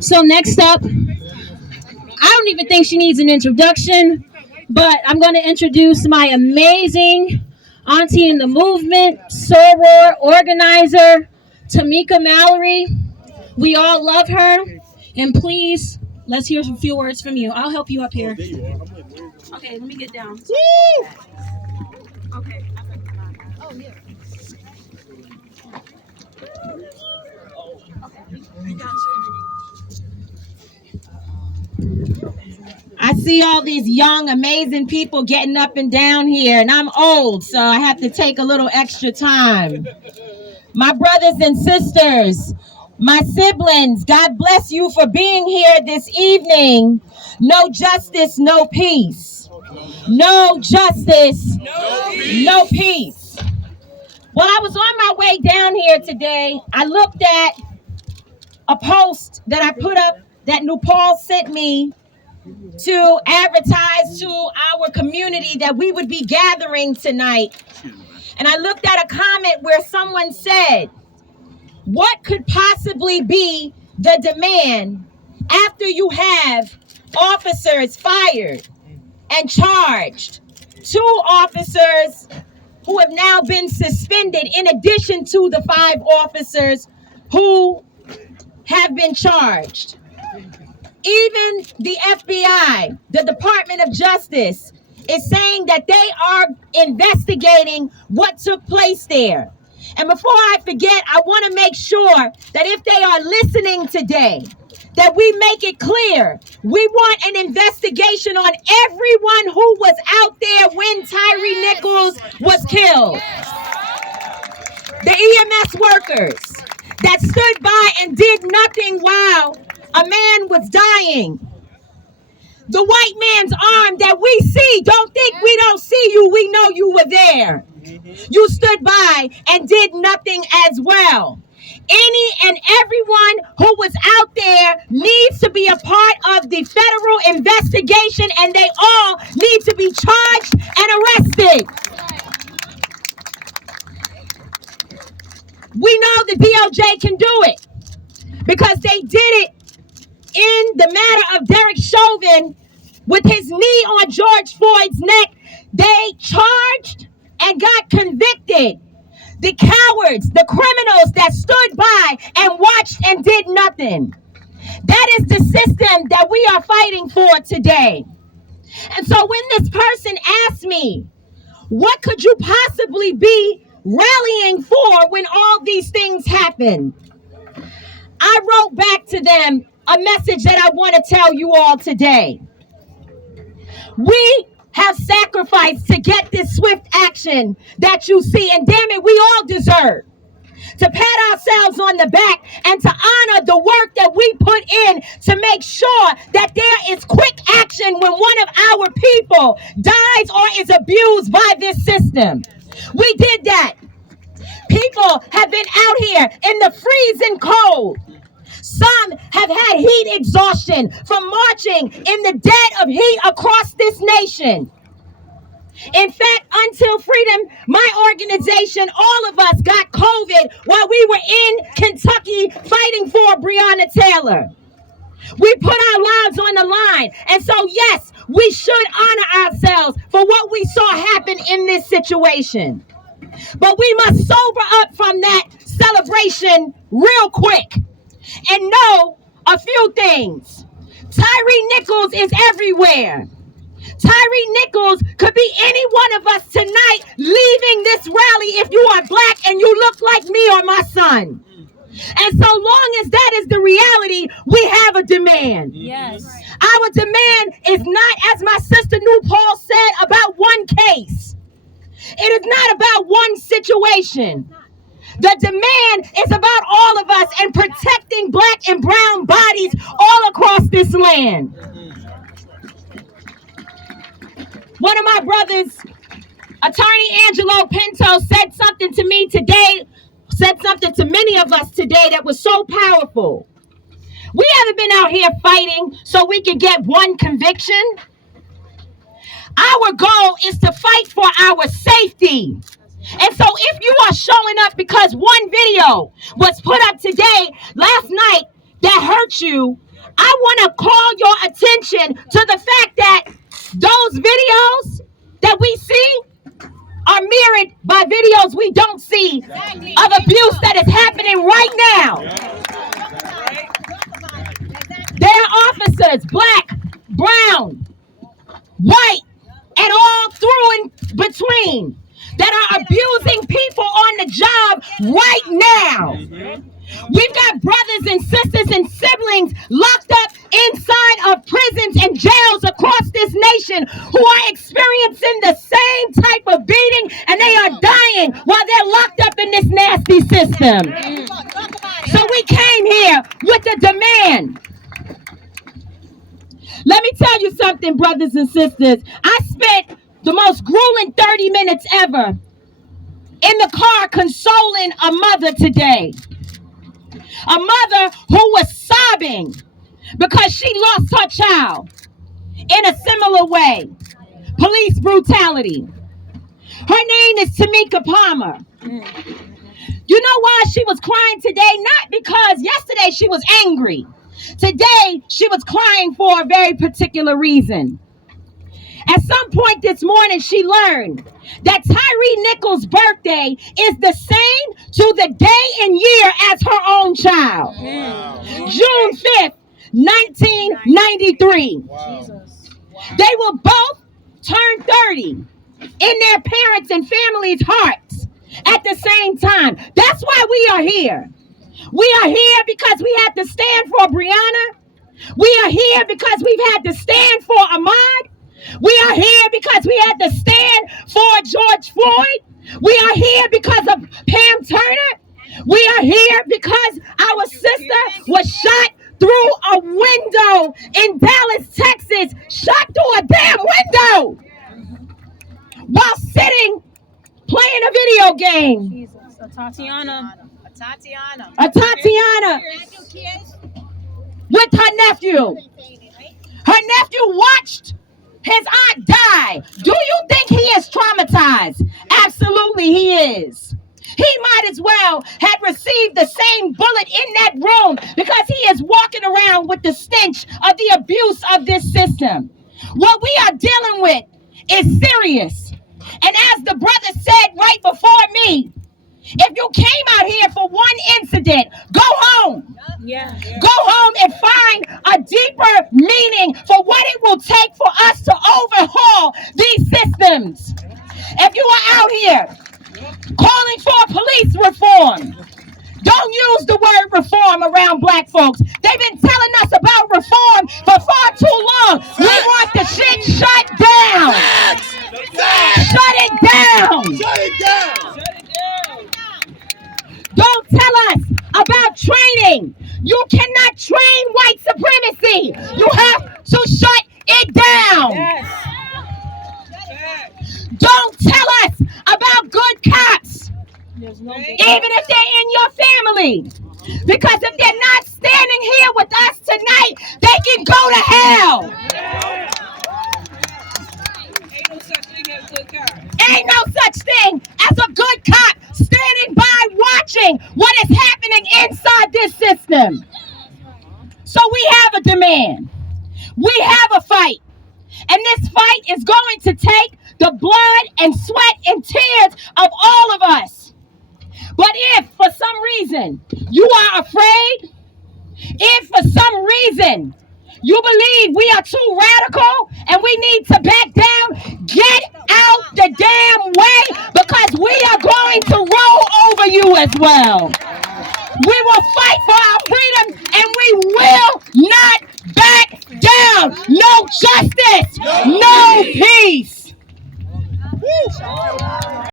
So next up, I don't even think she needs an introduction, but I'm going to introduce my amazing auntie in the movement, soror organizer, Tamika Mallory. We all love her, and please let's hear a few words from you. I'll help you up here. Okay, let me get down. Okay. Oh yeah. I see all these young, amazing people getting up and down here, and I'm old, so I have to take a little extra time. My brothers and sisters, my siblings, God bless you for being here this evening. No justice, no peace. No justice, no peace. While I was on my way down here today, I looked at a post that I put up that Nepal sent me to advertise to our community that we would be gathering tonight. And I looked at a comment where someone said, what could possibly be the demand after you have officers fired and charged? Two officers who have now been suspended in addition to the 5 officers who have been charged. Even the FBI, the Department of Justice, is saying that they are investigating what took place there. And before I forget, I want to make sure that if they are listening today, that we make it clear we want an investigation on everyone who was out there when Tyree Nichols was killed. The EMS workers that stood by and did nothing while a man was dying. The white man's arm that we see, don't think we don't see you, we know you were there. You stood by and did nothing as well. Any and everyone who was out there needs to be a part of the federal investigation, and they all need to be charged and arrested. We know the DOJ can do it because they did it in the matter of Derek Chauvin with his knee on George Floyd's neck. They charged and got convicted. The cowards, the criminals that stood by and watched and did nothing. That is the system that we are fighting for today. And so when this person asked me, what could you possibly be rallying for when all these things happen? I wrote back to them a message that I want to tell you all today. We have sacrificed to get this swift action that you see, and damn it, we all deserve to pat ourselves on the back and to honor the work that we put in to make sure that there is quick action when one of our people dies or is abused by this system. We did that. People have been out here in the freezing cold. Some have had heat exhaustion from marching in the dead of heat across this nation. In fact, Until Freedom, my organization, all of us got COVID while we were in Kentucky fighting for Breonna Taylor. We put our lives on the line. And so, yes, we should honor ourselves for what we saw happen in this situation. But we must sober up from that celebration real quick and know a few things. Tyree Nichols is everywhere. Tyree Nichols could be any one of us tonight leaving this rally if you are black and you look like me or my son. And so long as that is the reality, we have a demand. Yes. Our demand is not, as my sister New Paul said, about one case. It is not about one situation. The demand is about all of us and protecting black and brown bodies all across this land. One of my brothers, Attorney Angelo Pinto, said something to me today, said something to many of us today that was so powerful. We haven't been out here fighting so we can get one conviction. Our goal is to fight for our safety. And so if you are showing up because one video was put up today, last night, that hurt you, I want to call your attention to the fact that those videos that we see are mirrored by videos we don't see of abuse that is happening right now. There are officers, black, brown, white, and all through in between, that are abusing people on the job right now. We've got brothers and sisters and siblings locked up inside of prisons and jails across this nation who are experiencing the same type of beating, and they are dying while they're locked up in this nasty system. So we came here with a demand. Let me tell you something, brothers and sisters. I spent the most grueling 30 minutes ever in the car consoling a mother today. A mother who was sobbing because she lost her child in a similar way. Police brutality. Her name is Tamika Palmer. You know why she was crying today? Not because yesterday she was angry. Today she was crying for a very particular reason. At some point this morning, she learned that Tyree Nichols' birthday is the same to the day and year as her own child. Wow. June 5th, 1993. Wow. They will both turn 30 in their parents' and families' hearts at the same time. That's why we are here. We are here because we had to stand for Breonna. We are here because we've had to stand for Ahmaud. We are here because we had to stand for George Floyd. We are here because of Pam Turner. We are here because our sister was shot through a window in Dallas, Texas. Shot through a damn window while sitting playing a video game. Jesus, a Tatiana with her nephew. Her nephew watched his aunt die. Do you think he is traumatized? Absolutely he is. He might as well have received the same bullet in that room because he is walking around with the stench of the abuse of this system. What we are dealing with is serious. And as the brother said right before me, if you came out here for one incident, go home. Yeah. Go home and find a deeper meaning for what it will take for us to overhaul these systems. If you are out here calling for police reform, don't use the word reform around black folks. They've been telling us about reform for far too long. We want the shit shut down. Shut it down. Shut it down. Don't tell us about training. You cannot train white supremacy. You have to shut it down. Yes. Don't tell us about good cops, even if they're in your family. Because if they're not standing here with us tonight, they can go to hell. Ain't no such thing as a good cop standing by watching what is happening inside this system. So we have a demand. We have a fight. And this fight is going to take the blood and sweat and tears of all of us. But if for some reason you are afraid, if for some reason you believe we are too radical and we need to back down, get out the damn way, because we are going to roll over you as well. We will fight for our freedom and we will not back down. No justice, no peace.